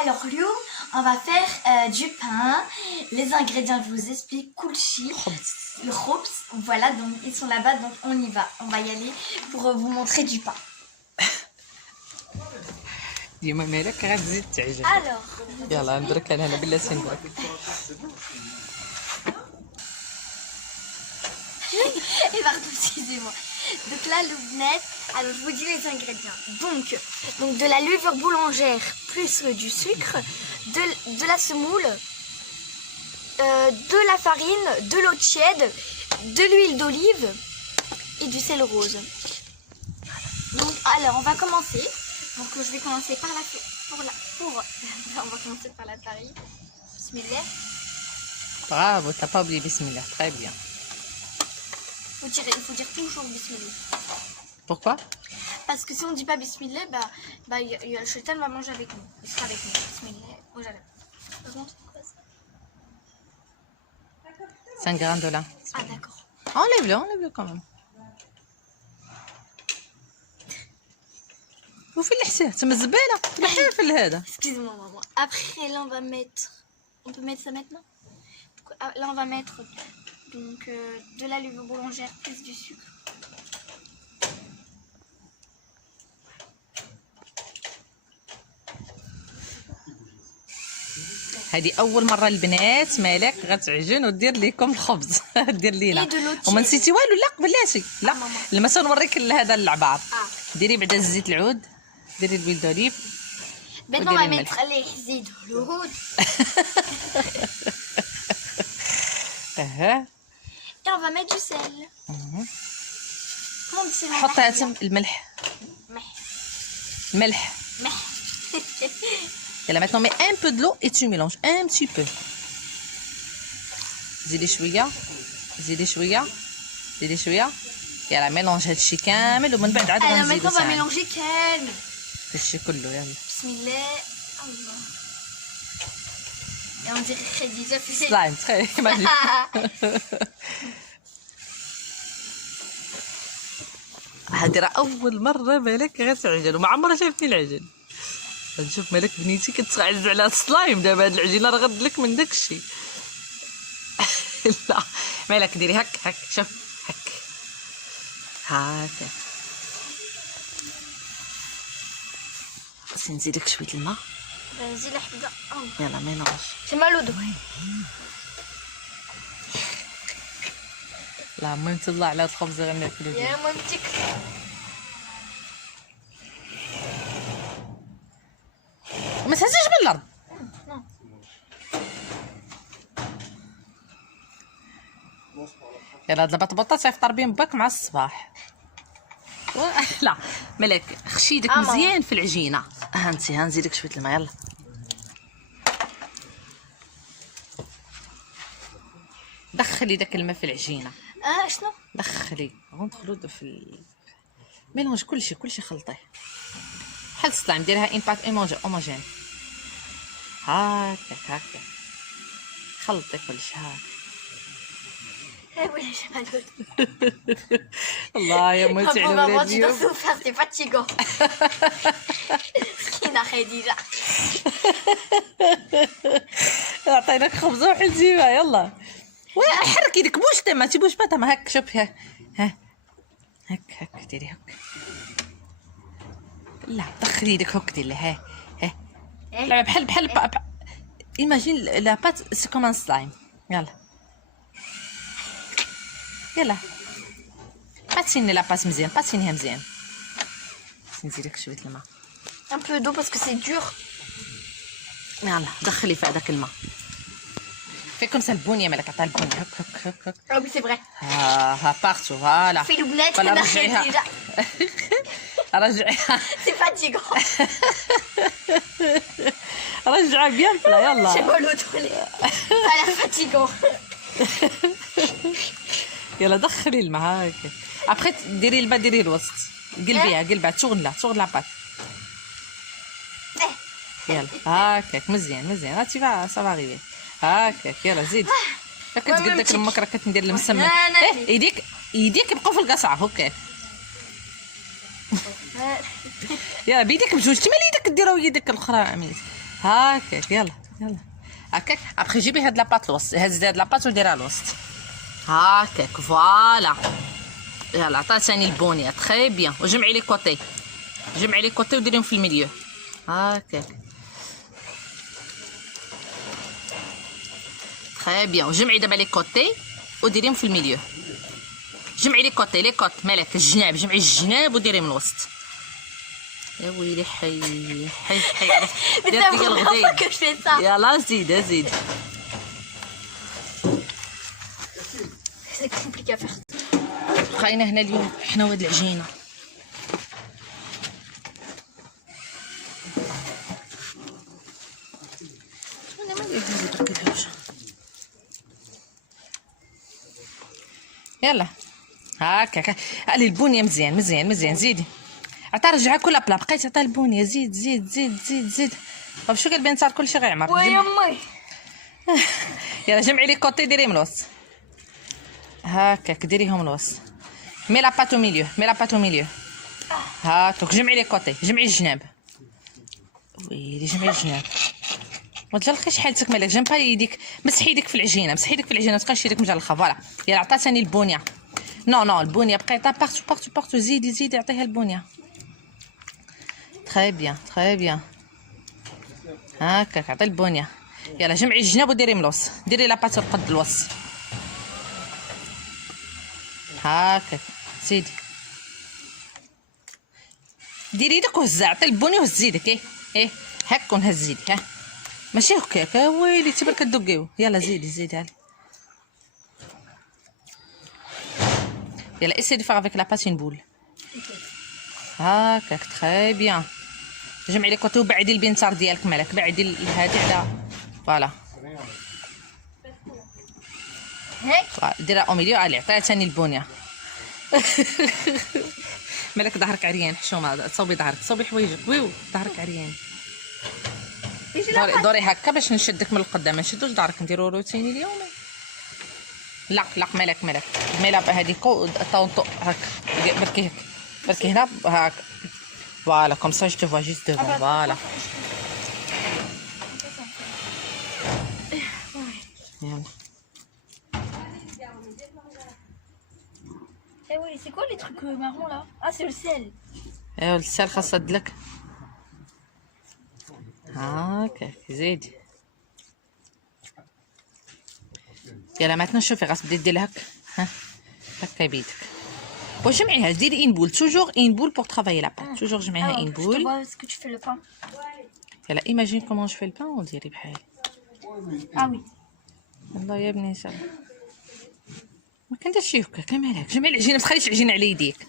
Alors, Lou, on va faire du pain. Les ingrédients, je vous explique. Kulchi, le khobz. Voilà, donc ils sont là-bas, donc on y va. On va y aller pour vous montrer du pain. ديما مالك غتزيد تعجب. Alors, يلا نبرك انا بالله سنبرك. et pardon, excusez-moi. Donc là, l'oubnette, alors je vous dis les ingrédients. Donc de la levure boulangère plus du sucre, de la semoule, de la farine, de l'eau tiède, de l'huile d'olive et du sel rose. Donc alors on va commencer. Donc je vais commencer par on va commencer par la farine. Bismillah. Bravo, t'as pas oublié bismillah, très bien. Il faut dire toujours bismillah. Pourquoi? Parce que si on dit pas bismillah, le shaitan va manger avec nous. Il sera avec nous. Bismillah. Oh, j'arrête. C'est un grain de lin. Ah d'accord. Enlève-le quand même. وفي الحساه تما الزباله تبحر في هذا. Excuse-moi maman. Après là on va mettre, on peut mettre ça maintenant. Là on va mettre donc de la levure boulangère plus du sucre. هذه اول مره البنات مالك غتعجن ودير ليكم الخبز. دير لينا وما نسيتي والو. لا قبلاتي لا لما نوريك هذا العبار. ديري بعدا الزيت العود، ديري الويل دوليف. Maintenant on va mettre les zid l'oud. Et on va mettre du sel. Comment on dit sel? حطها تم الملح. ملح. يلا maintenant mets un peu de l'eau et tu mélanges un petit peu. زيدي شويه زيدي شويه زيدي شويه. يلا ميلونج هادشي كامل ومن بعد عاد غنزيدو. Maintenant on va mélanger كامل. هادشي كله يلا. Bismillah. Allah. Et on dirait Khadija fait سلايم très magique. هادي راه اول مره مالك غتعجن وما عمرها شافتني العجن. نشوف مالك بنيتي كتعز على السلايم دابا هاد العجينه راه غدلك من داكشي. لا مالك ديري هك شوف هك هاكا. خصني نزيدك شويه الماء. نزيد حبه. يلا ميلونج. C'est mal au dos. لا ميمتي الله على هاد الخبز غناكلو. يا مامتك. ما تهزيش بالارض. يلا هاد البطبوطات غيفطر بهم باك مع الصباح. لا مالك خشيدك مزيان في العجينه. انت نزيدك شويه الماء. يلا دخلي داك الماء في العجينه. شنو؟ دخلي غندخلو في ميلونج كلشي خلطيه بحال السلايم. ديرها ان بات اوموجين هكاك خلطي كلشي ولا جمال. الله يا موتي على ولادي. Tu dois souffrir, c'est fatigant. مسكينة خديجة. عطيناك خبزه وحلتيها. يلا حركي ديك بوش تما تيبوش با تما هك شوفي ها هك ديري هك. لا دخلي يدك هك ديري ها لا بحال ايماجين لا بات سي كوم ان سلايم. يلا باتيني لا بات مزيان باتينيها مزيان. نزيدك شويه الماء. Un peu d'eau parce que c'est dur. يلا دخلي في هذاك الماء. فيكم سلبوني مالك عطا البني هك. Ah oui c'est vrai. ها بارتو فوالا. في البنات فوالا كنا رجعيها. خديجة. رجعيها. C'est fatigant. رجعها بيان فلا. يلا J'ai mal au dos. Ça a l'air fatigant. يلا دخلي الماء هاكا. ابخي ديري الماء ديري الوسط. قلبيها تغنلا بات. يلا هاكاك مزيان هاتي بقى صافا هاكاك. يلا زيد كتقدك لامك راه كتندير المسمن. يديك يبقاو في القصعه هكاك. يلا بيديك بجوج تما يدك كديرها ويدك الاخرى عميت هكاك. يلا يلا هكاك. ابخي جيبي هاد لاباط الوسط، هزي هاد لاباط وديرها الوسط هكاك. فوالا يلا عطاتني البونيه تري بيان. وجمعي لي كوتي، جمعي لي كوتي وديريهم في الميليو هكاك تري بيان. وجمعي دابا لي كوتي وديريهم في الميليو. جمعي لي كوتي لي كوت مالك الجناب، جمعي الجناب وديري من الوسط. يا ويلي حي حي حي درت لي الغديد. يلا زيد زيد. سي كومبليكي افير. بقينا هنا اليوم حنا وهاد العجينه انا ما ندير برك الحوشه. يلا هكاك. علي البونيه مزيان مزيان مزيان. زيدي عطا رجعها كلها بلا بقيت عطا البونيه. زيد زيد زيد زيد زيد. طب شو قال بنت صار كلشي غيعمر. ويا امي يلا جمعي لي كوتي ديري من الوسط هكاك. ديريهم من الوسط. مي لاباط او ميليو، مي لاباط او ميليو هاكاك. جمعي لي كوتي، جمعي الجناب. ويلي جمعي الجناب. ما تجلخيش حالتك مالك. جنب يديك، مسحي يديك في العجينه، مسحي يديك في العجينه، ما تبقاش يديك مجلخه. فوالا يلا عطاتني البونيه. نو نو البونيه بقيتها بارتو بارتو بارتو. زيدي زيدي عطيها البونيه. تري بيان تري بيان هكاك. عطي البونيه. يلا جمعي الجناب وديري من الوسط. ديري لاباط القد الوسط هكاك. زيدي ديري يدك وهزي. عطي البونيه وهزي يدك. ايه هاك ونهز يدك. ها ماشي هكاك. ويلي تبر كدقيو. يلا زيدي زيدي علي. يلا essayez de faire avec la pâte une boule هاكاك. تري بيان. جمعي لي كوتي وبعدي البنتار ديالك مالك. بعدي هادي على فوالا هيك ديرها او ميليو. علي عطيها ثاني البونيه. مالك ظهرك عريان حشومه. تصوبي ظهرك، تصوبي حوايجك. ويو ظهرك عريان. دوري هكا باش نشدك من القدام. ما نشدوش ظهرك. نديرو روتيني اليومي. لا لا مالك مالك. ميلا هذيك طونطو هكا. بركي هكا بركي هنا هكا. فوالا كوم سا جو تو فوا جوست دوفون. فوالا يلا. Eh oui, c'est quoi les trucs marrons là? Ah, c'est le sel. ايوا السال خاصها تدلك هكاك. زيدي يلا ماتنا شوفي غاس بدي دير هكا. ها هكا بيدك. وجمعيها. ديري ان بول توجور ان بول بور ترافايي لا بات. توجور جمعيها ان Je te بول. vois ce que tu fais le pain. يلا ايماجين كومون جو في البان وديري بحالي. Ah oui. والله يا بني سال ما كنديرش هكاك. مالك. جمعي العجينه ما تخليش العجينه على يديك.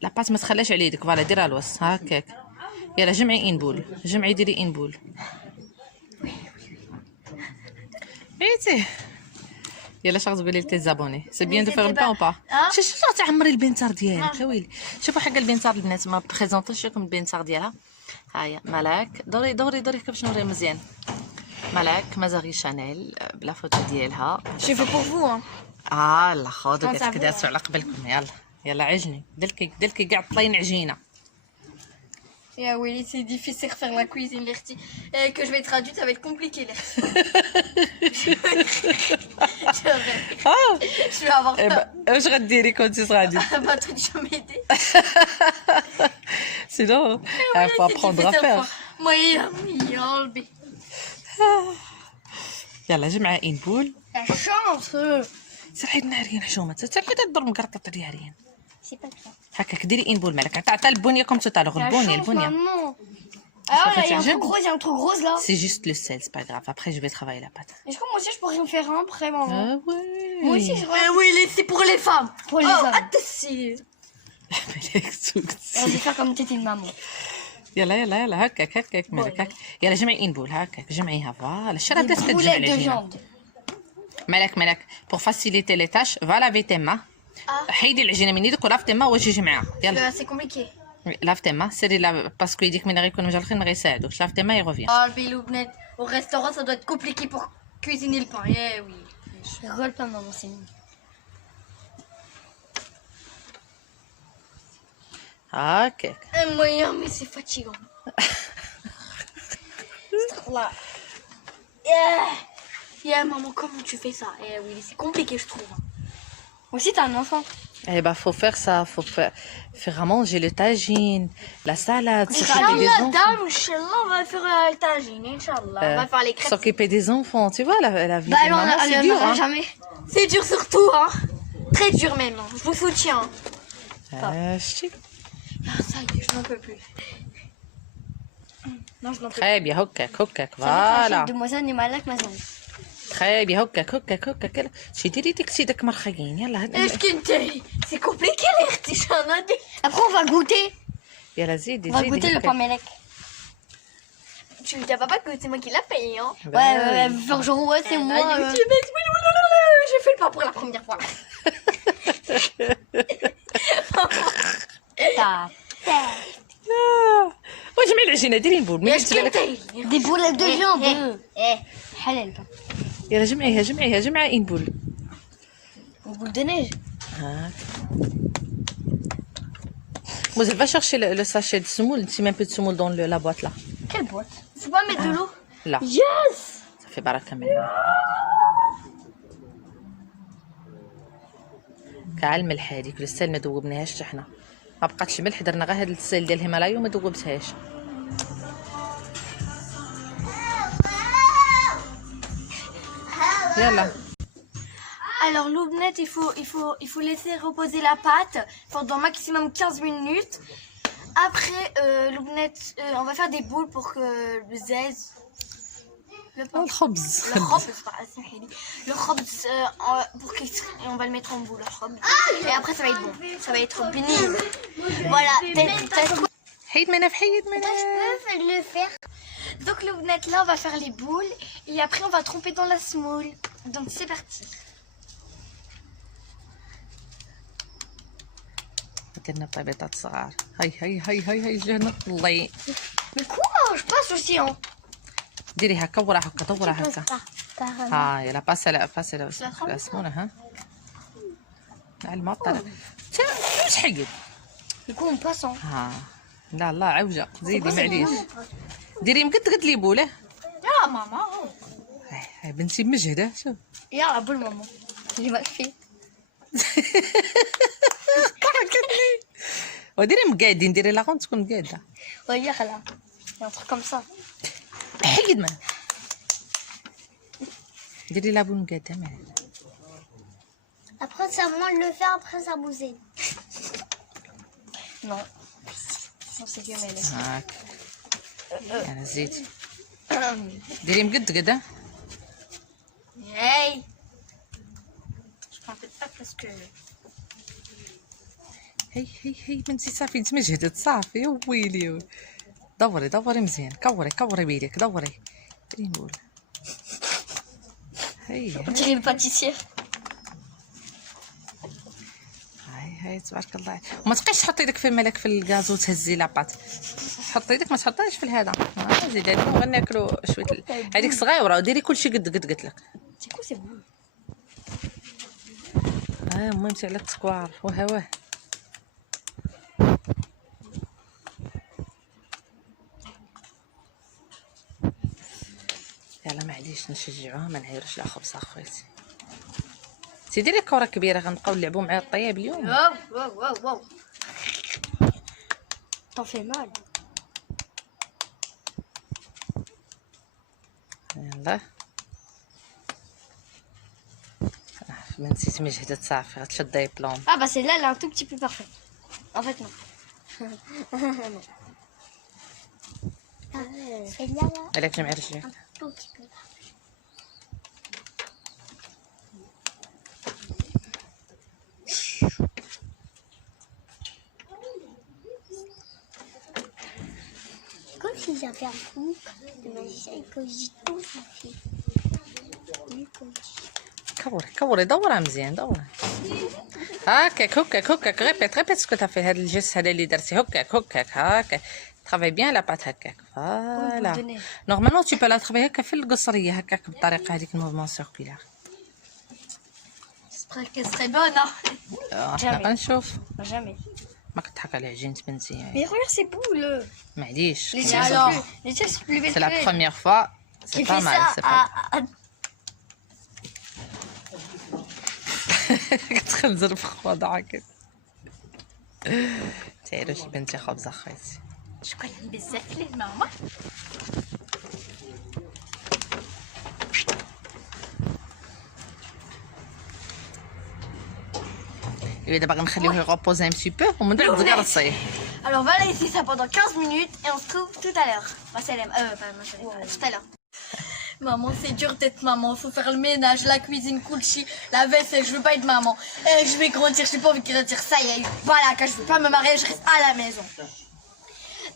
لاباط ما تخليش على يدك. فوالا ديرها الوسط هكاك. يلا جمعي ان بول. جمعي ديري ان بول. عيتي يلا شغل بالي لتي زابوني. سي بيان دو فيغ البان او با. شوفي تعمري البنتار ديالك. ويلي شوفوا حق البنتار البنات ما بريزونطيش لكم البنتار ديالها. هاهي ملاك. دوري دوري دوري باش نوري مزيان. ملاك مازاغي شانيل بلا فوتو ديالها. J'ai fait pour vous hein. لا خاضر قلت لك دازتو على قبلكم. يلا يلا عجني. دلكي دلكي كاع طين عجينه. Yeah, oui, c'est difficile de faire la cuisine, Lerti. Que je vais traduire, ça va être compliqué, Lerti. Je vais avoir peur. واش غديري كنتي صغادي؟ Pas truc, je vais m'aider. سينو faut apprendre à faire. Moi, يلا جمعها ان بول. la chance. صحيت ناريين حشومه حتى كي تضرب مقرطه ديالين C'est pas ça. هكاك. ديري ان بول مالك. عطا البونيه كوم تو تالوغ. البونيه البونيه. Alors là, il y a un truc gros, il y a un truc rose là. C'est juste le sel, c'est pas grave. Après, je vais travailler la pâte. Est-ce que moi aussi je pourrais en faire un après, maman? Ah ouais. Moi aussi je oui, c'est pour les femmes. Pour les femmes. Je vais faire comme t'étais une maman. يلا يلا يلا هكاك هكاك مالك. هكاك يلا جمعي ان بول. هكاك جمعيها. فوالا الشرا بدات كتجمع العجينه. مالك مالك. بور فاسيليتي لي تاش فا لافي tes mains. حيدي العجينه من يدك ولاف tes mains واجي جمعها. يلا C'est compliqué. لاف tes mains. سيري لا باسكو يديك من غيكونوا مجلخين ما غيساعدوكش. لاف tes mains يغوفيان. Ah, le Béloubnet, au restaurant, ça doit être compliqué pour cuisiner le pain. Eh oui. Je rigole pas, maman, c'est nul. هكاك. Moyen, mais c'est fatigant. Voilà. Maman, comment tu fais ça? Oui, c'est compliqué, je trouve. Aussi, t'as un enfant. Eh ben, faut faire ça, faut faire à manger le tagine, la salade, s'occuper des Inch'Allah, enfants. dame, Inch'Allah, on va faire le tagine, Inch'Allah. On va faire les crêpes. S'occuper des enfants, tu vois, la vie de maman, c'est dur. Hein. Jamais. C'est dur surtout, hein. Très dur même. Hein. Je vous soutiens. Je sais. Ça y est, je n'en peux plus. Non, je n'en peux plus. Très bien, هكاك, voilà. Demoiselle n'est malade, mademoiselle. Très bien, هكاك. شي ديري ديك سيدك مرخيين, يلا Est-ce que c'est compliqué les artisanats? Après, on va goûter. يلا زيدي On va زيدي. goûter le pain Melek. Tu n'as pas goûté, c'est moi qui l'a payé, hein. Ouais, genre, ouais, c'est moi. J'ai fait le pain pour la première fois. واجمعي العجينه ديري نبول ملي جبت لك. Des boules de viande. حلال pas. يلا جمعيها نبول. Une boule de neige. Moselle, va chercher le sachet de semoule, tu mets un peu de semoule dans la boîte là. Quelle boîte? Faut pas mettre de l'eau. Là. Yes. Ça fait baraka maintenant. كاع الملح هذيك السال ما ذوبناهاش حنا. ما بقاتش ملح درنا غير هاد السال ديال الهيمالايا وما ذوبتهاش. يلا. Alors l'oubnette, il faut laisser reposer la pâte pendant maximum 15 minutes. Après l'oubnette, on va faire des boules pour que le zèze, الخبز. le khobz, pour qu'on va le mettre en boule, le khobz. Et après ça va être bon, ça va être béni. Voilà. حيد مناف حيد مناف. Je peux le faire. Donc l'oubnette là, on va faire les boules et après on va tremper dans la semoule. Donc c'est parti. درنا طيبيطات صغار. هاي جهنا الله. Mais quoi? Je passe aussi hein. ديري هكا ورا هكا دورا هكا. ها يلا باسي لا سمونه ها. مع الماء طلع. واش حيد؟ Du coup on passe hein. ها لا الله عوجه زيدي معليش. ديري مقد لي بوله. يلا ماما. هاي بنتي مجهده شوف. يلا بول ماما. اللي ما في. وديري مقادين ديري لاغون تكون مقاده. وهي خلا. Un truc comme ça. حيد ما ديري لابو مقاده ما. Après c'est à moi de le faire, après ça bouger. Non. Non c'est que mêlé. هاك انا زيد ديري مقد. Hey. Je m'en fais pas parce que هي بنتي صافي تمجهدت صافي ويلي. دوري مزيان كوري بيدك دوري نقول. on dirait une pâtissière. هاي تبارك الله. وما تبقيش تحطي يدك في مالك في الغاز وتهزي لاباط. حطي يدك ما تحطيهاش في الهذا. زيدي هذيك غناكلوا شويه هذيك صغيره وديري كلشي قد قلت لك. C'est quoi c'est bon? المهم على التكوار وهواه. يلا معليش نشجعوها ما نعيروش لا خبز اخويتي. سيدي لي كره كبيره غنبقاو نلعبوا مع الطياب اليوم. Wow. T'en fais mal. يلا بنتي تمجهدت صافي غتشد داي بلوم. Ah bah celle-là elle est un tout petit peu parfaite. En fait non. Non. Celle-là là. عليك جمعي رجليك. Un tout petit peu. Comme si j'avais un coup de magicien que j'ai tout fait. كوري دورها مزيان دورها. هكاك ريبيت سكوت في هذا الجست هذا اللي درتي هكاك. travaille bien la pâte هكاك. فوالا. Normalement tu peux la travailler هكا في القصريه هكاك بالطريقه هذيك الموفمون سيركولير. J'espère qu'elle serait bonne hein. احنا غنشوف. Jamais. ما كتضحك على عجينة بنتي يعني. Mais regarde ces boules. معليش. Les tiens sont plus belles. C'est la première fois. C'est pas mal, c'est pas mal. كتدخل نزرف وضعك. تعيروا شي بنتي خبز اخواتي. شكرا بزاف ليه ماما. دابا غنخليوه يغوبوزي ان بتي بو ومن بعد نقرصيه. Alors on va laisser ça pendant 15 minutes et on se trouve tout à l'heure. Tout à l'heure. Maman, c'est dur d'être maman. Faut faire le ménage, la cuisine, couchi, la vaisselle. Je veux pas être maman. Et je vais grandir. J'ai pas envie de grandir. Ça y est. Voilà, quand je veux pas me marier, je reste à la maison.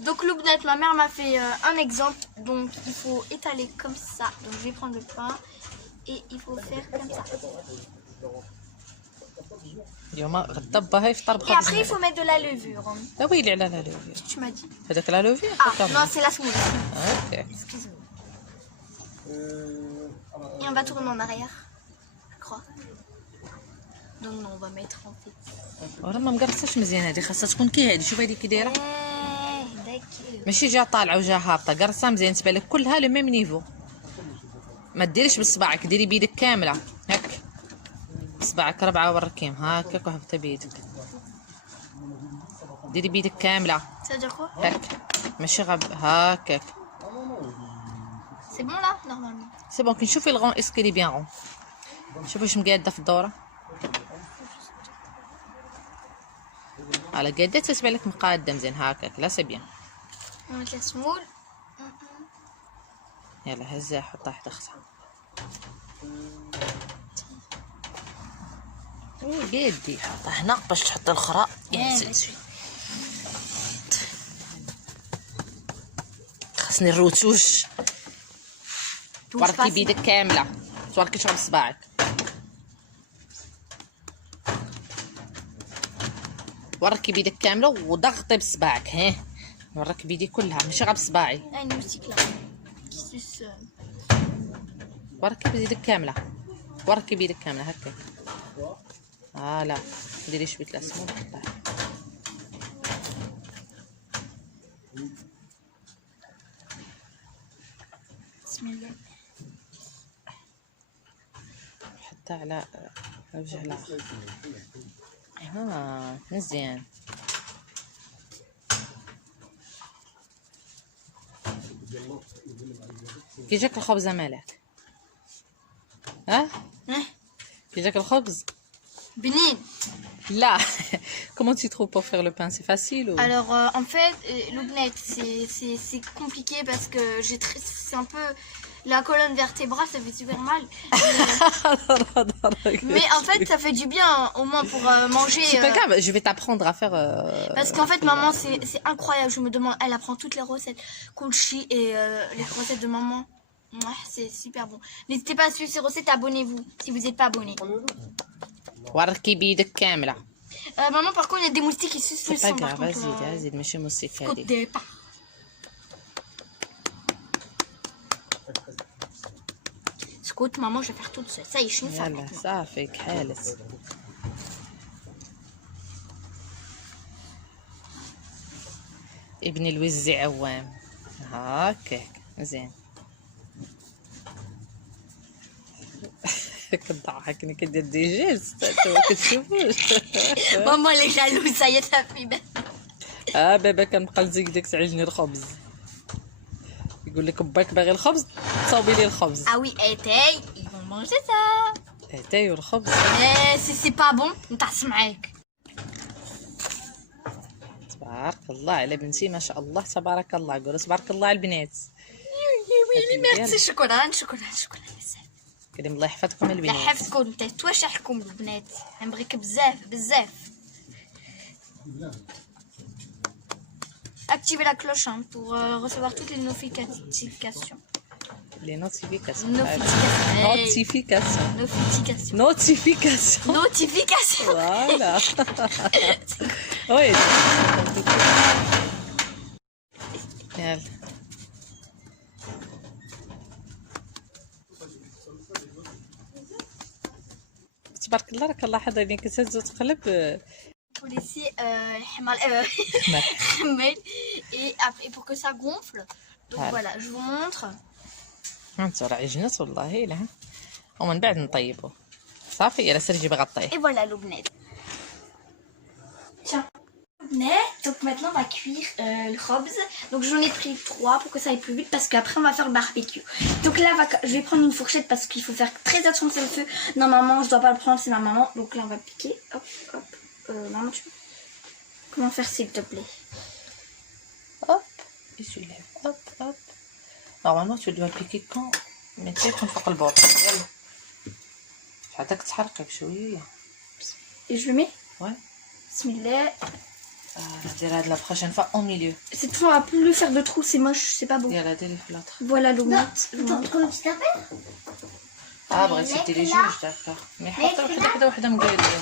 Donc Loubnet, ma mère m'a fait un exemple. Donc il faut étaler comme ça. Donc je vais prendre le pain et il faut faire comme ça. اليوم غدا باها يفطر Et بخبز. après il faut mettre de la levure. لا ويلي على لا لوفير. Tu m'as dit. هذاك لا لوفير. Ah non, c'est la semoule. اوكي. Excuse-moi. Et on va tourner en arrière, je crois. Donc non, on va mettre en fait. وراه ما مقرصاش مزيان هذه خاصها تكون كي هذه. شوف هذه كي دايره. D'accord. ماشي جا طالعه وجا هابطه. قرصها مزيان تبان لك كلها لو ميم نيفو. ما ديريش بصباعك ديري بيدك كامله هاك. صباعك 4 وركيم هاكاك وهبطي بيدك. ديري بيدك كامله. Ça veut dire quoi? هاك ماشي هاكاك. C'est bon là, normalement. سي بون كي نشوفي الغون اسكو لي بيان غون. شوفي واش مقاده في الدوره. على قاده تتبان لك مقاده مزيان هاكاك. لا سي بيان. On va mettre la semoule. يلا هزها حطها حدا اختها. بيدي حطها هنا باش تحط الاخرى. خاصني الروتوش. وركي بيدك كامله. توركي شغل بصباعك. وركي بيدك كامله وضغطي بصباعك. ها نوريك بيدي كلها ماشي غير بصباعي. Ah, une moustique là. Qui suce. وركي بيدك كامله. وركي بيدك كامله هكا. لا ديري شويه الاسمون وحطها. بسم الله. حطها على وجه الاخر. مزيان. كي جاك الخبزه مالك؟ كي جاك الخبز؟ Bénin. Là, comment tu trouves pour faire le pain? C'est facile ou... Alors en fait, Loubnet, c'est compliqué parce que c'est un peu la colonne vertébrale, ça fait super mal. Mais en fait, ça fait du bien au moins pour manger. C'est pas grave, je vais t'apprendre à faire. Parce qu'en fait, maman, c'est incroyable. Je me demande, elle apprend toutes les recettes, Kulchi et les recettes de maman. Ouais, c'est super bon. N'hésitez pas à suivre ces recettes, abonnez-vous si vous n'êtes pas abonné. وركي بيدك كامله. Maman, par contre, il y a des moustiques qui sucent le C'est pas sang. grave, vas-y, زيد ماشي موسيك هذه. Côté pas. Scout, maman, je vais faire toute seule. Ça y est, je suis une femme. يلا صافي كحالت. ابني الوزي عوام. هاكاك مزيان. كتضحكني كدير ديجير ما كتشوفوش. Maman, elle est jalouse, ça y est, ça fait bien. بابا كنبقى نزيق داك تعجني الخبز. يقول لك باك باغي الخبز تصاوبي لي الخبز. Ah oui, et hey, ils vont manger ça. اتاي والخبز. Mais si c'est pas bon, نتعس معاك. تبارك الله على بنتي ما شاء الله تبارك الله. قولوا تبارك الله على البنات. ويلي ميرسي. شكرا شكرا شكرا بزاف. كريم الله يحفظكم البنات. يحفظكم انت واش يحكم البنات. نبغيك بزاف بزاف. Activez la cloche hein, pour recevoir toutes les notifications. Les notifications. Notifications. Notifications. Notifications. Notifications. Notifications. Voilà. Oui. يلا. تبارك الله راك لاحظ يعني كتهز وتقلب. faut laisser et pour que ça gonfle. Donc voilà, je vous montre. هانتو راه عجنت والله لا ومن بعد نطيبو صافي يلا سير جيبي غطيه. Et voilà l'oubnette. Tiens, l'oubnette. Donc maintenant on va cuire le khobz. Donc j'en ai pris 3 pour que ça aille plus vite parce qu'après on va faire le barbecue. Donc là je vais prendre une fourchette parce qu'il faut faire très attention sur le feu. Normalement je dois pas le prendre, c'est ma maman. Donc là on va piquer. Hop hop. Maman tu comment faire s'il te plaît? Hop et celui-là hop hop. Normalement tu dois piquer quand متى يكون فوق البوط. يلا حتى تحرقي بشويه. Et je le mets? Ouais. Bismillah. دير هاد لا بروشين فوا او ميليو. Cette fois on va plus faire de trous, c'est moche, c'est pas beau. يلا ديري في l'autre. Voilà l'oubnette. Comment tu t'appelles? بغيتي ديري جوج داكا مي حتى وحده وحده مقاديه.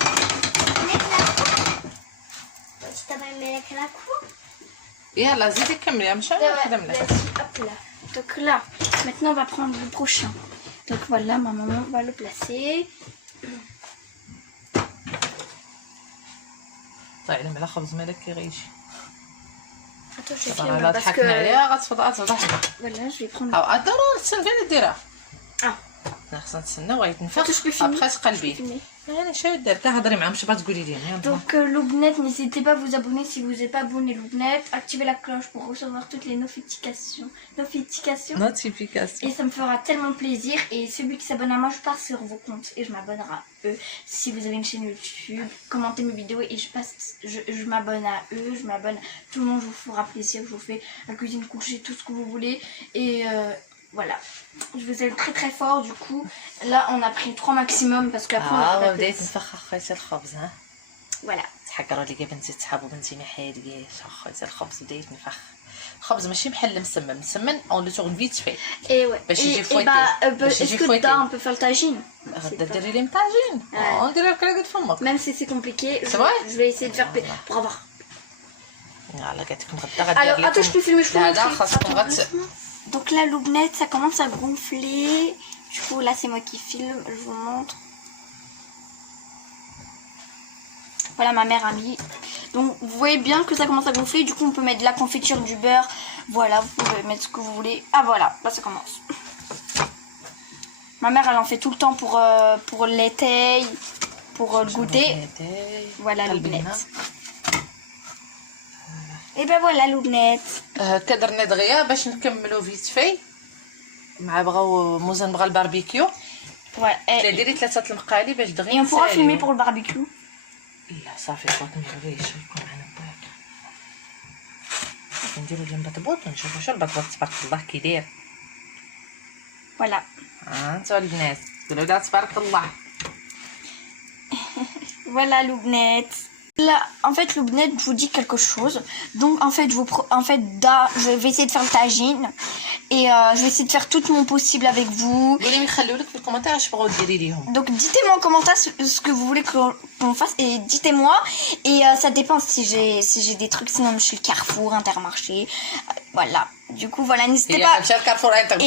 Tu t'appelles Melek Lakou? يلا زيدي كملي ماشي وحده من هاد. Hop là. Donc là, maintenant on va prendre le prochain. Donc voilà, ma maman va le placer. طيب على خبز مالك كي غيجي. Attends, je vais طبعا filmer لا parce تحكمي que... عليها غتفضل Voilà, je vais prendre... او ضروري تسنى فين ديرها. خاصنا نتسناو غيتنفخ. Attends, je peux filmer. ابخي Je peux تقلبيه. filmer. يعني شي دير كهضري معاهم شي بغا تقولي لي. Donc l'oubnette, n'hésitez pas à vous abonner si vous n'êtes pas abonné l'oubnette. Activez la cloche pour recevoir toutes les notifications. Notification. Et ça me fera tellement plaisir. Et celui qui s'abonne à moi, je pars sur vos comptes et je m'abonnerai à eux. Si vous avez une chaîne YouTube, commentez mes vidéos et je m'abonne à eux. Je m'abonne à tout le monde. Je vous fera plaisir. Je vous fais la cuisine coucher, tout ce que vous voulez. Et voilà. Je vous aime très très fort. Du coup, là on a pris 3 maximum parce qu'après on a pas بديت نفخ خويا الخبز ها. Voilà. تحقروا لي بنتي تحابوا بنتي ما حيديش خويا الخبز بديت نفخ. الخبز ماشي بحال المسمن اون لو تورن فيت في. Et ouais. باش يجي Et فويتي. est-ce que dedans on peut faire le tagine? غدا ديري لي مطاجين. ندير لك كلاكيت فمك. Même si c'est compliqué, vrai je vais essayer de faire pour avoir. يلا قالتكم غدا غدير Alors, attends, je peux filmer, je peux هذا montrer. خاصكم Donc la loublette, ça commence à gonfler. Du coup, là, c'est moi qui filme, je vous montre. Voilà, ma mère a mis. Donc, vous voyez bien que ça commence à gonfler. Du coup, on peut mettre de la confiture, du beurre. Voilà, vous pouvez mettre ce que vous voulez. Ah, voilà, là, ça commence. Ma mère, elle en fait tout le temps pour l'éteil, pour le goûter. Voilà, loublette. Et ben voilà, loublette. كدرنا دغيا باش نكملوا فيت في مع بغاو موزن بغا الباربيكيو. Ouais. ديري 3 المقالي باش دغيا. Et on pourra filmer pour le barbecue. لا صافي فاطمه غير يكون معنا باك. نديرو لهم بطبوط ونشوفوا شو البطبوط تبارك الله كي داير. Voilà. انتو البنات قولوا لها تبارك الله. Voilà l'oubnette. Là, en fait, l'oubnette, je vous dis quelque chose. Donc, en fait, je vais essayer de faire le tagine. Et je vais essayer de faire tout mon possible avec vous. قولي لي نخليو لك في الكومنتير اش بغاو ديري ليهم. Donc, dites-moi en commentaire ce que vous voulez qu'on fasse. Et dites-moi. Et ça dépend si j'ai des trucs. Sinon, je suis le Carrefour, Intermarché. Voilà. Du coup, voilà, n'hésitez pas.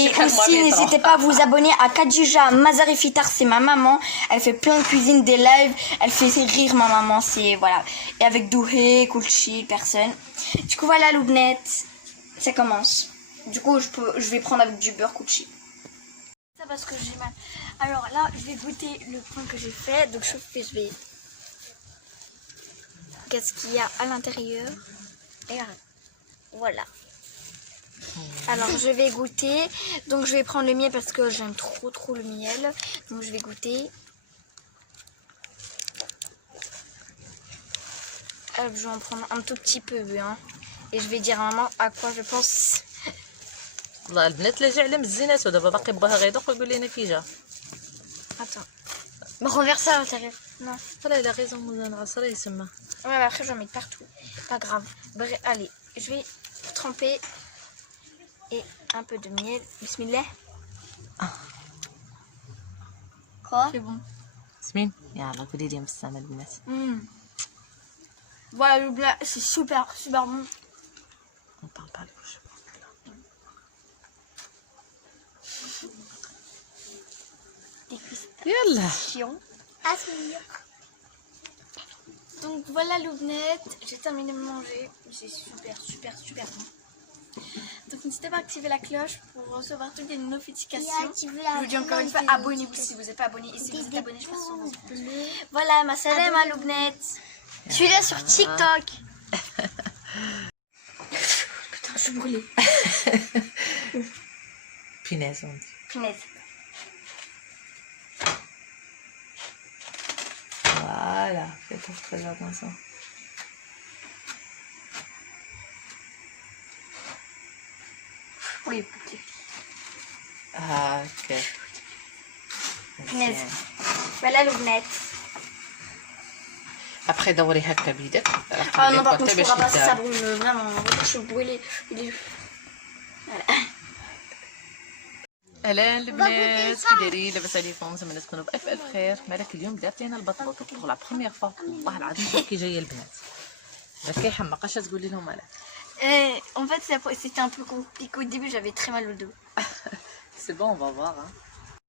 Et aussi, n'hésitez pas à vous abonner à Khadija Mazari Fitar, c'est ma maman. Elle fait plein de cuisine, des lives. Elle fait rire ma maman, c'est voilà. Et avec Douhé, Kulchi, personne. Du coup, voilà l'oubnette. Ça commence. Du coup, je vais prendre avec du beurre Kulchi. Ça parce que j'ai mal. Alors là, je vais goûter le pain que j'ai fait. Donc, je vais. Qu'est-ce qu'il y a à l'intérieur? Et voilà. Alors je vais goûter. Donc je vais prendre le miel parce que j'aime trop le miel. Donc je vais goûter. Je vais en prendre un tout petit peu hein. Et je vais dire à maman à quoi je pense. والله البنات لا جا على مزينات ودابا باقي باها غيدوق ويقول لنا كي جا. Attends. Me renverser à l'intérieur. Non. لا لا غيزون موزن عصري يسمى. Ouais, mais après je vais en mettre partout. Pas grave. Bref, allez, je vais tremper. Et un peu de miel. Bismillah. Quoi? C'est bon. سمين يلا قولي لي بالسلامة البنات. Voilà le blanc, c'est super bon. On parle pas de bouche. Dégustation. يلا. À suivre. Donc voilà Loubnette, j'ai terminé de manger, c'est super bon. Donc n'hésitez pas à activer la cloche pour recevoir toutes les notifications. Je vous dis encore une fois, abonnez-vous si vous n'êtes pas abonné. Et si vous êtes abonné, je passe sur vos abonnés. Voilà, ma salam à Loubnette. Je suis là sur TikTok. Putain, je suis brûlée. Punaise, on dit. Punaise. Voilà, faites très attention. Oui, Ok. punaise. Voilà Loubnette. Après دوري هكا بيدك. Ah non, par contre, je pourrais pas, ça brûle vraiment. Je suis brûlée. Voilà. اهلا البنات كي دايرين لاباس عليكم؟ نتمنى تكونوا بالف الف خير. مالك اليوم درت لينا البطبوط بوغ لا بروميير فوا والله العظيم كي جايه البنات راك كيحمق. اش تقولي لهم مالك؟ En fait, c'était un peu compliqué au début, j'avais très mal au dos. سي بون on va voir hein.